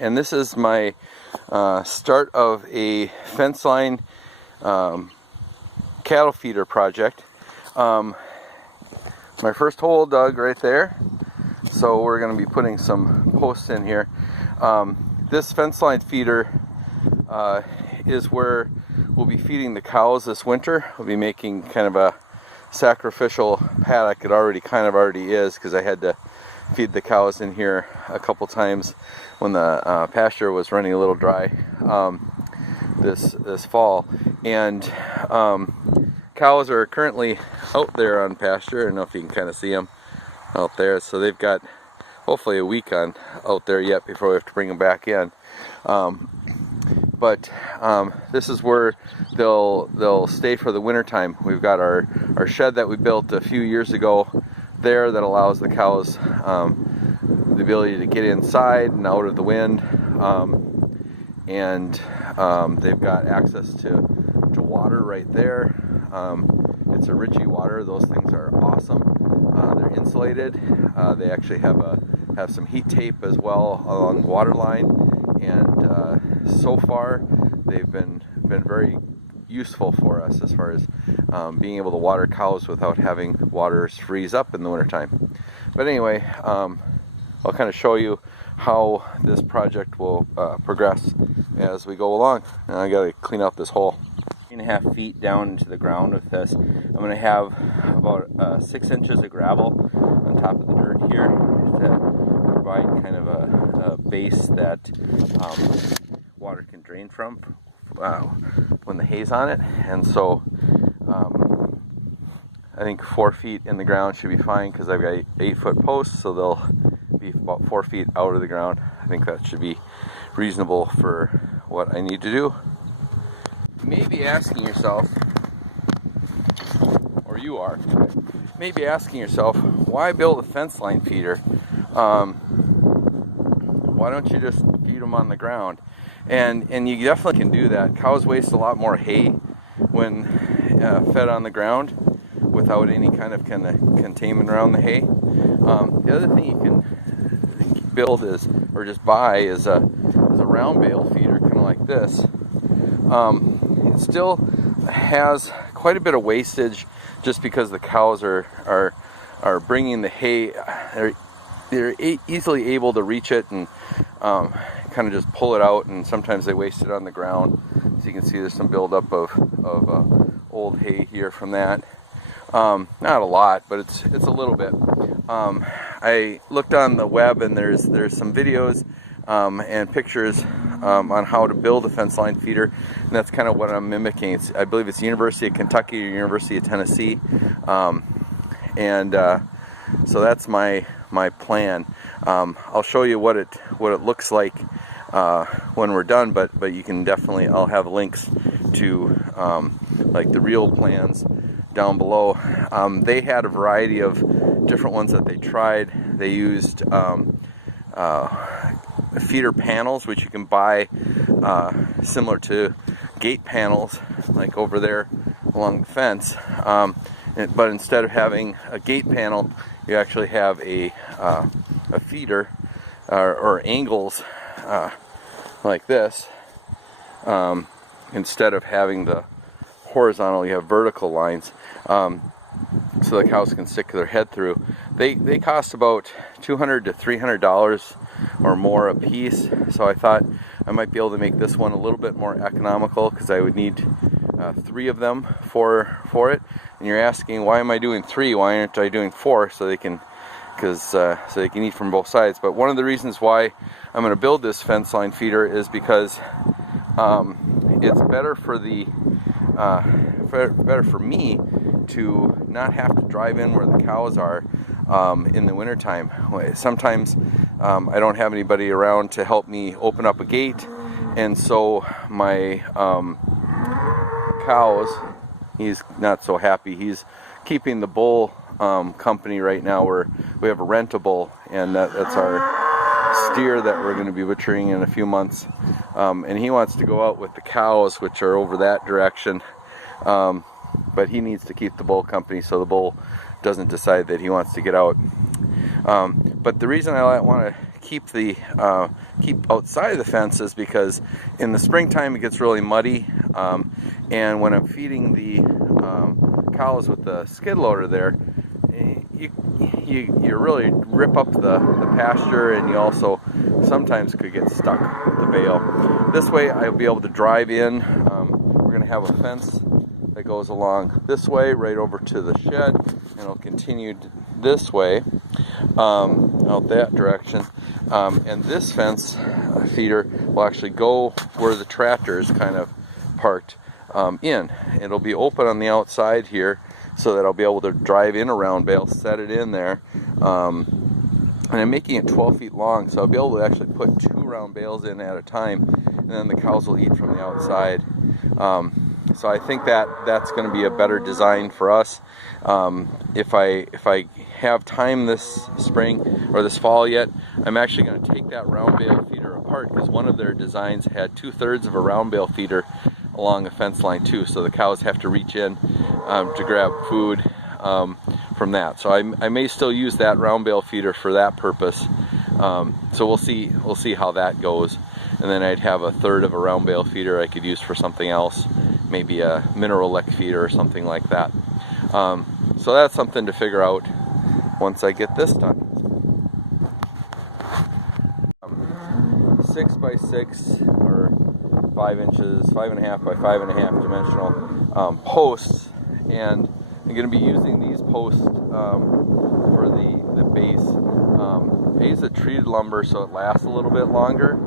And this is my start of a fence line cattle feeder project. My first hole dug right there, so we're going to be putting some posts in here. This fence line feeder is where we'll be feeding the cows this winter. We'll be making kind of a sacrificial paddock. It already is, because I had to feed the cows in here a couple times when the pasture was running a little dry this fall. And cows are currently out there on pasture. I don't know if you can kind of see them out there. So they've got hopefully a week out there yet before we have to bring them back in. But this is where they'll stay for the winter time. We've got our shed that we built a few years ago there that allows the cows the ability to get inside and out of the wind, and they've got access to water right there. It's a Ritchie water. Those things are awesome. They're insulated. They actually have some heat tape as well along the water line, and so far they've been very useful for us as far as being able to water cows without having water freeze up in the wintertime. But anyway, I'll kind of show you how this project will progress as we go along. And I got to clean out this hole. 3.5 feet down into the ground with this. I'm going to have about 6 inches of gravel on top of the dirt here to provide kind of a base that water can drain from when the hay's on it. And so I think 4 feet in the ground should be fine, because I've got 8-foot posts, so they'll be about 4 feet out of the ground. I think that should be reasonable for what I need to do. You may be asking yourself, or you are, maybe asking yourself, why build a fence line feeder? Why don't you just feed them on the ground? And you definitely can do that. Cows waste a lot more hay when fed on the ground without any kind of containment around the hay. The other thing you can build or just buy is a round bale feeder, kind of like this. It still has quite a bit of wastage just because the cows are bringing the hay. They're easily able to reach it and kind of just pull it out, and sometimes they waste it on the ground. So you can see there's some buildup of old hay here from that. Not a lot, but it's a little bit. I looked on the web, and there's some videos and pictures on how to build a fence line feeder, and that's kind of what I'm mimicking. I believe it's University of Kentucky or University of Tennessee, and so that's my plan. I'll show you what it looks like when we're done, but you can definitely, I'll have links to like the real plans down below. They had a variety of different ones that they tried. They used feeder panels, which you can buy similar to gate panels, like over there along the fence. But instead of having a gate panel, you actually have a feeder or angles like this. Instead of having the horizontal, you have vertical lines, so the cows can stick their head through. They cost about $200 to $300 or more a piece, so I thought I might be able to make this one a little bit more economical, because I would need 3 of them for it. And you're asking, why am I doing 3? Why aren't I doing 4? So they can eat from both sides. But one of the reasons why I'm going to build this fence line feeder is because it's better for me to not have to drive in where the cows are in the wintertime. Sometimes I don't have anybody around to help me open up a gate, and so my cows, he's not so happy. He's keeping the bull company right now, where we have a rent-a-bull, and that's our steer that we're going to be butchering in a few months, and he wants to go out with the cows, which are over that direction, but he needs to keep the bull company so the bull doesn't decide that he wants to get out. But the reason I want to keep the keep outside of the fence is because in the springtime it gets really muddy, and when I'm feeding the cows with the skid loader there, you really rip up the pasture, and you also sometimes could get stuck with the bale. This way I'll be able to drive in. We're going to have a fence that goes along this way right over to the shed, and it'll continue this way out that direction, and this fence feeder will actually go where the tractor is kind of parked in. It'll be open on the outside here so that I'll be able to drive in a round bale, set it in there, and I'm making it 12 feet long, so I'll be able to actually put 2 round bales in at a time, and then the cows will eat from the outside. So I think that's going to be a better design for us. If I have time this spring or this fall yet, I'm actually going to take that round bale feeder apart, because one of their designs had 2/3 of a round bale feeder along the fence line too, so the cows have to reach in to grab food from that. So I may still use that round bale feeder for that purpose. So we'll see how that goes, and then I'd have 1/3 of a round bale feeder I could use for something else, maybe a mineral lick feeder or something like that. So that's something to figure out once I get this done. 6 by 6 or 5 inches, 5.5 by 5.5 dimensional posts, and I'm going to be using these posts for the base. I use a treated lumber so it lasts a little bit longer.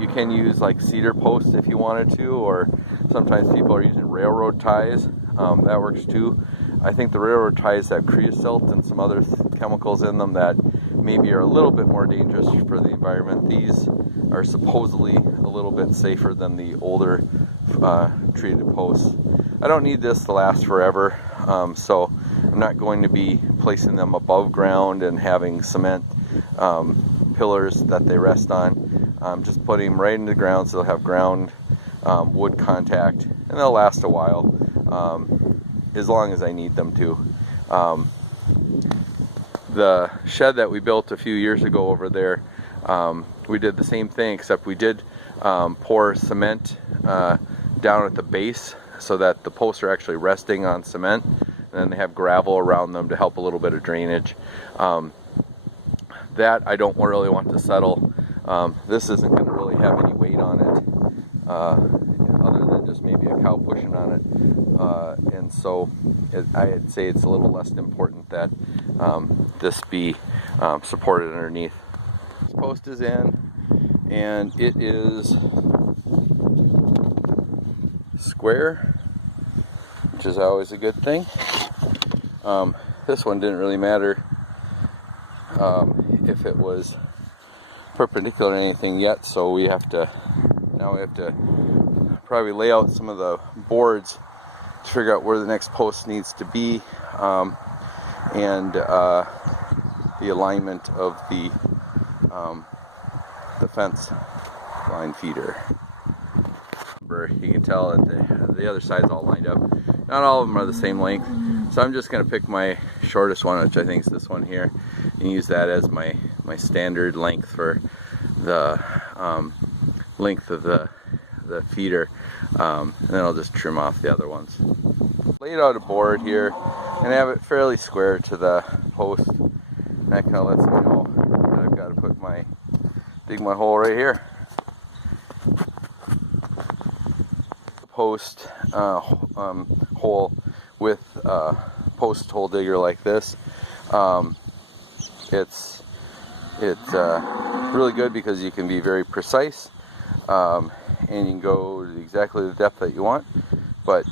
You can use like cedar posts if you wanted to, or sometimes people are using railroad ties. That works too. I think the railroad ties have creosote and some other chemicals in them that maybe are a little bit more dangerous for the environment. These are supposedly a little bit safer than the older treated posts. I don't need this to last forever, so I'm not going to be placing them above ground and having cement pillars that they rest on. Just putting them right into the ground so they'll have ground wood contact, and they'll last a while, as long as I need them to. The shed that we built a few years ago over there, we did the same thing, except we did pour cement down at the base so that the posts are actually resting on cement, and then they have gravel around them to help a little bit of drainage. That I don't really want to settle. This isn't going to really have any weight on it, other than just maybe a cow pushing on it, and so I'd say it's a little less important that this be supported underneath. This post is in, and it is square, which is always a good thing. This one didn't really matter if it was perpendicular or anything yet, so now we have to probably lay out some of the boards to figure out where the next post needs to be, and the alignment of the fence line feeder. You can tell that the other side's all lined up. Not all of them are the same length, so I'm just going to pick my shortest one, which I think is this one here, and use that as my standard length for the length of the feeder, and then I'll just trim off the other ones. Laid out a board here and have it fairly square to the post, and that kind of lets me know that I've got to dig my hole right here. Post hole with a post hole digger like this. It's really good because you can be very precise, and you can go to exactly the depth that you want. But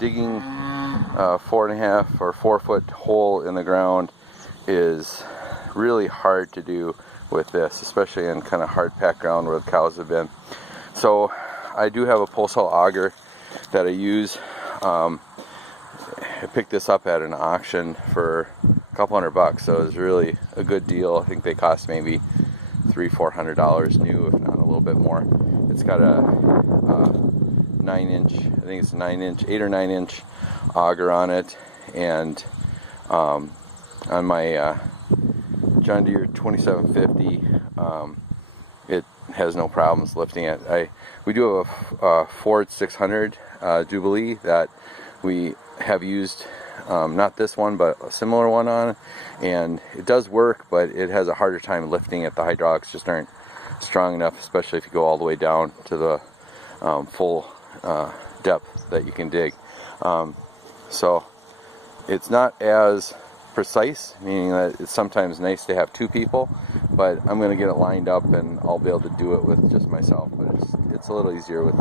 digging a 4.5 or 4 foot hole in the ground is really hard to do with this, especially in kind of hard packed ground where the cows have been. So I do have a pulse hole auger that I use. I picked this up at an auction for a couple $100, so it was really a good deal. I think they cost maybe $300-400 new, if not a little bit more. It's got a 9-inch, I think it's a 9-inch, 8 or 9-inch auger on it, and on my John Deere 2750, it has no problems lifting it. We do have a Ford 600 Jubilee that we have used, not this one but a similar one on, and it does work, but it has a harder time lifting it. The hydraulics just aren't strong enough, especially if you go all the way down to the full depth that you can dig. So it's not as precise, meaning that it's sometimes nice to have two people, but I'm going to get it lined up and I'll be able to do it with just myself. But it's a little easier with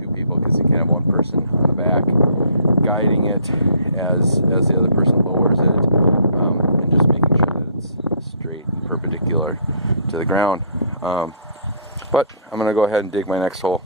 two people because you can have one person on the back guiding it as the other person lowers it, and just making sure that it's straight and perpendicular to the ground. But I'm going to go ahead and dig my next hole.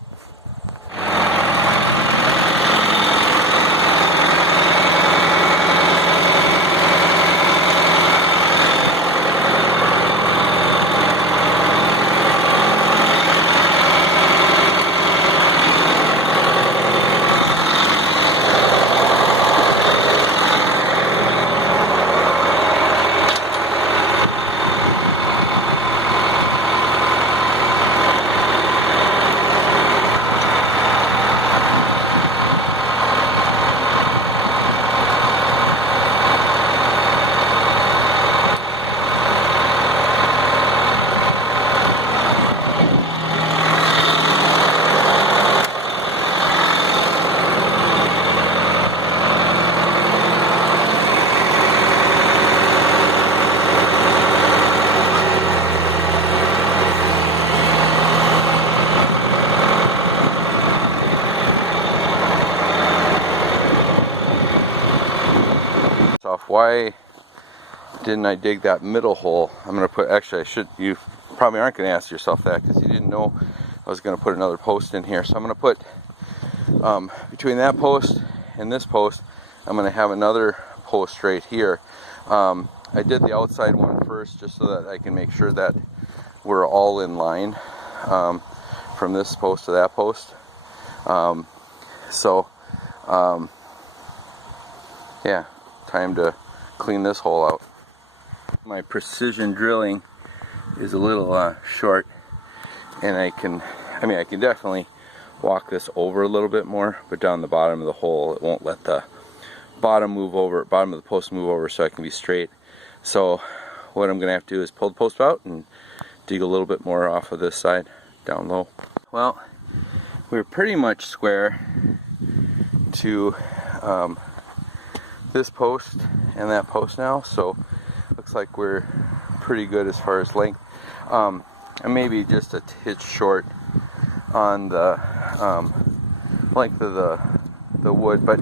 Why didn't I dig that middle hole? I'm going to put, actually you probably aren't going to ask yourself that because you didn't know I was going to put another post in here. So I'm going to put, between that post and this post, I'm going to have another post right here. I did the outside one first just so that I can make sure that we're all in line, from this post to that post. Yeah, time to clean this hole out. My precision drilling is a little short, and I can definitely walk this over a little bit more, but down the bottom of the hole it won't let the bottom of the post move over, so I can be straight. So what I'm gonna have to do is pull the post out and dig a little bit more off of this side down low. Well, we're pretty much square to this post and that post now, so looks like we're pretty good as far as length. And maybe just a hitch short on the length of the wood, but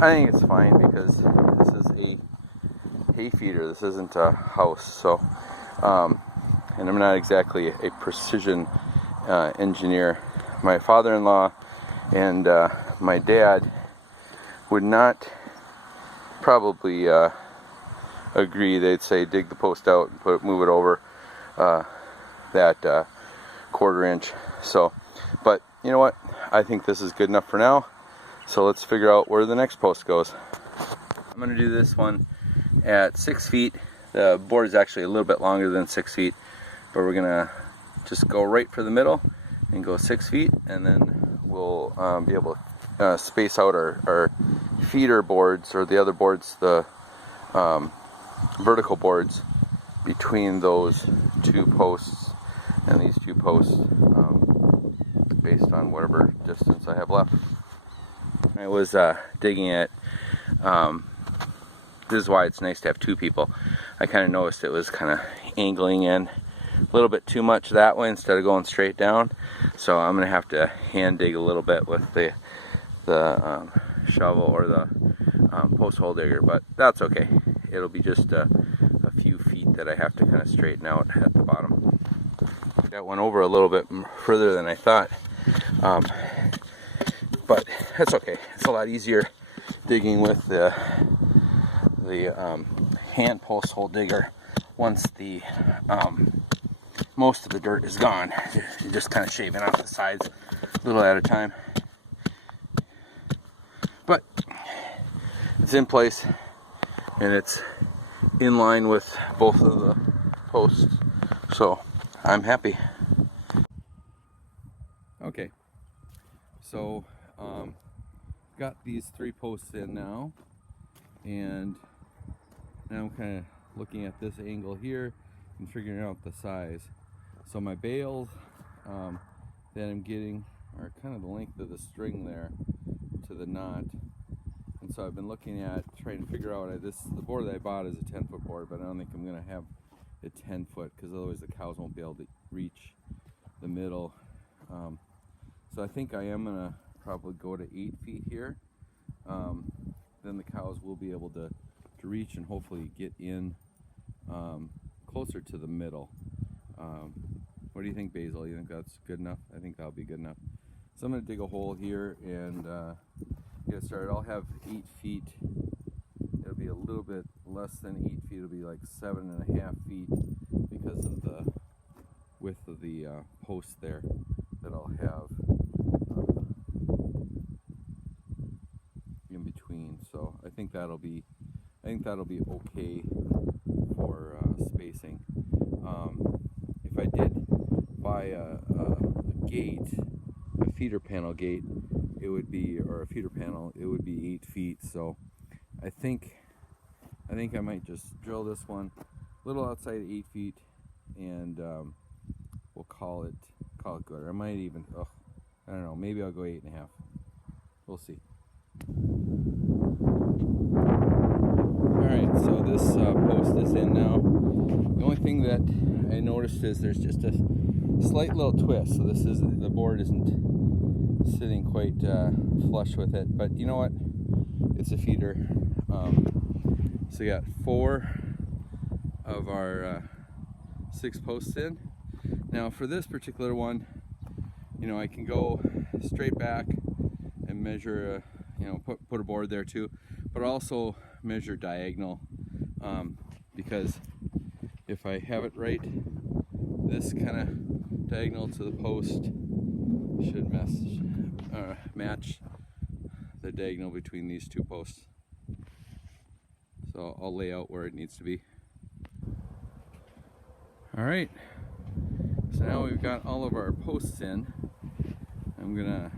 I think it's fine because this is a hay feeder. This isn't a house, so and I'm not exactly a precision engineer. My father-in-law and my dad would not probably agree. They'd say dig the post out and move it over that 1/4 inch. So, but you know what? I think this is good enough for now. So let's figure out where the next post goes. I'm going to do this one at 6 feet. The board is actually a little bit longer than 6 feet, but we're going to just go right for the middle and go 6 feet, and then we'll be able to space out our feeder boards, or the other boards, the vertical boards, between those two posts and these two posts, based on whatever distance I have left. I was digging it. This is why it's nice to have two people. I kind of noticed it was kind of angling in a little bit too much that way instead of going straight down. So I'm going to have to hand dig a little bit with the shovel or the post hole digger, but that's okay. It'll be just a few feet that I have to kind of straighten out at the bottom. That went over a little bit further than I thought, but that's okay. It's a lot easier digging with the hand post hole digger once the most of the dirt is gone. You're just kind of shaving off the sides a little at a time. But it's in place and it's in line with both of the posts, so I'm happy. Okay, so got these 3 posts in now, and now I'm kind of looking at this angle here and figuring out the size. So my bales that I'm getting are kind of the length of the string there to the knot. And so I've been looking at trying to figure out the board that I bought is a 10-foot board, but I don't think I'm going to have it 10 foot because otherwise the cows won't be able to reach the middle. So I think I am going to probably go to 8 feet here. Then the cows will be able to reach and hopefully get in closer to the middle. What do you think, Basil? You think that's good enough? I think that'll be good enough. So I'm going to dig a hole here and get started. I'll have 8 feet. It'll be a little bit less than 8 feet. It'll be like 7.5 feet because of the width of the post there that I'll have in between. So I think that'll be okay for spacing. If I did buy a gate, a feeder panel gate, it would be, or a feeder panel, it would be 8 feet. So I think I might just drill this one a little outside 8 feet, and we'll call it good. Or I might even, I don't know, maybe I'll go 8.5. We'll see. Alright, so this post is in now. The only thing that I noticed is there's just a slight little twist. So the board isn't sitting quite flush with it, but you know what? It's a feeder. So we got 4 of our 6 posts in. Now for this particular one, you know, I can go straight back and measure, put a board there too, but also measure diagonal, because if I have it right, this kind of diagonal to the post should match the diagonal between these 2 posts. So I'll lay out where it needs to be. Alright, so now we've got all of our posts in. I'm gonna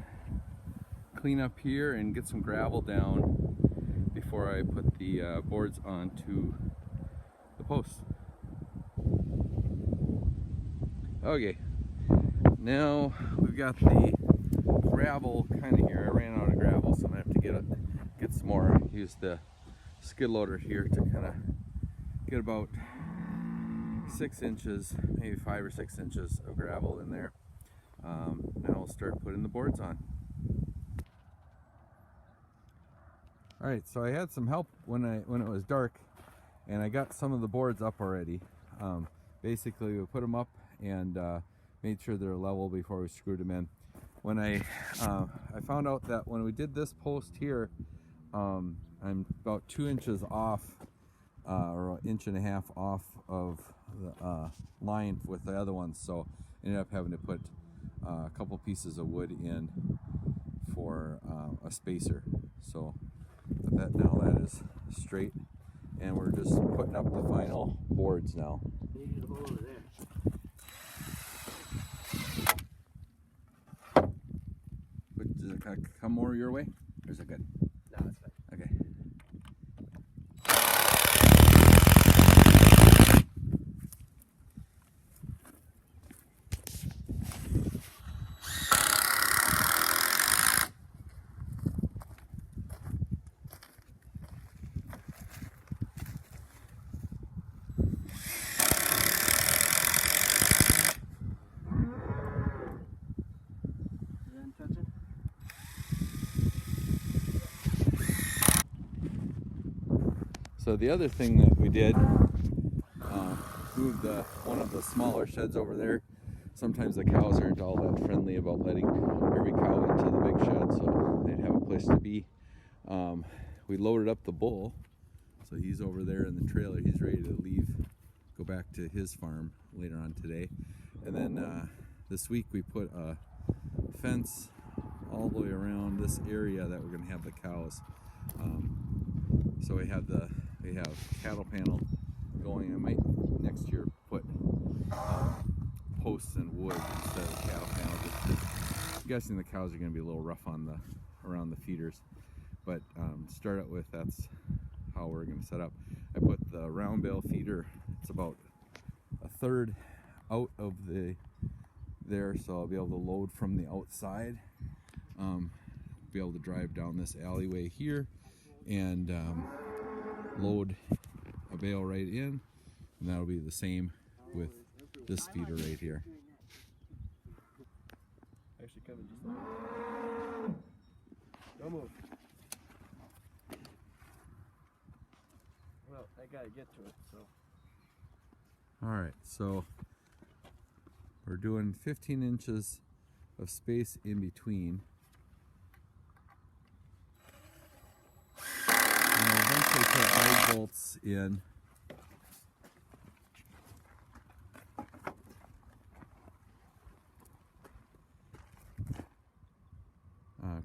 clean up here and get some gravel down before I put the boards onto the posts. Okay, now we've got the gravel kind of here. I ran out of gravel, so I'm gonna have to get some more. Use the skid loader here to kind of get about 6 inches, maybe 5 or 6 inches of gravel in there. Now we'll start putting the boards on. Alright, so I had some help when it was dark, and I got some of the boards up already. Basically, we put them up and made sure they're level before we screwed them in. When I found out that when we did this post here, I'm about 2 inches off, or 1.5 inches off of the line with the other ones, so I ended up having to put a couple pieces of wood in for a spacer. So but now that is straight, and we're just putting up the final boards now. Does it kind of come more your way, or is it good? No, it's fine. Okay. So the other thing that we did, moved one of the smaller sheds over there. Sometimes the cows aren't all that friendly about letting every cow into the big shed, so they'd have a place to be. We loaded up the bull, so he's over there in the trailer. He's ready to leave, go back to his farm later on today. And then this week we put a fence all the way around this area that we're going to have the cows. So we have cattle panel going. I might next year put posts and wood instead of cattle panels. I'm guessing the cows are going to be a little rough on around the feeders, but start out with, that's how we're going to set up. I put the round bale feeder, it's about a third out of there, so I'll be able to load from the outside, be able to drive down this alleyway here and load a bale right in, and that'll be the same with this feeder right here. Actually, Kevin, just don't move. Well, I gotta get to it, so. Alright, so we're doing 15 inches of space in between. And I'll eventually put eye bolts in.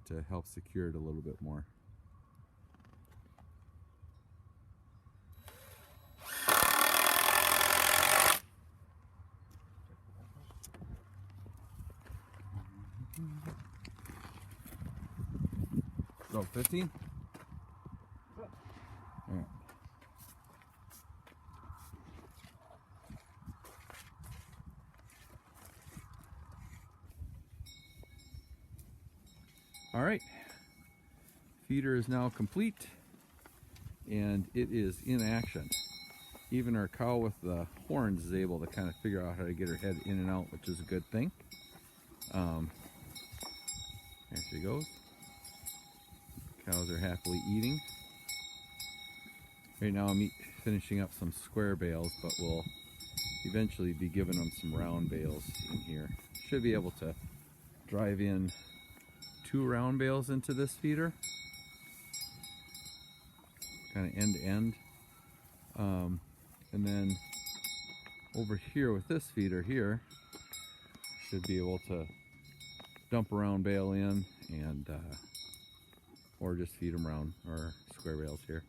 To help secure it a little bit more. So 15? Yeah. All right, feeder is now complete and it is in action. Even our cow with the horns is able to kind of figure out how to get her head in and out, which is a good thing. There she goes. Cows are happily eating. Right now I'm finishing up some square bales, but we'll eventually be giving them some round bales in here. Should be able to drive in 2 round bales into this feeder, kind of end to end. And then over here with this feeder here, should be able to dump a round bale in and or just feed them round or square bales here.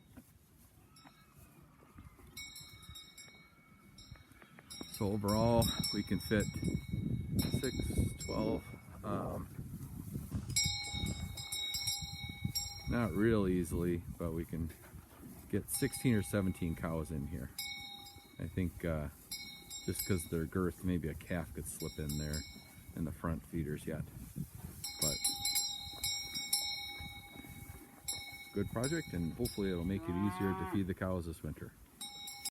So overall we can fit 6, 12, not real easily, but we can get 16 or 17 cows in here. I think just because of their girth, maybe a calf could slip in there in the front feeders yet. But good project, and hopefully it'll make it easier to feed the cows this winter.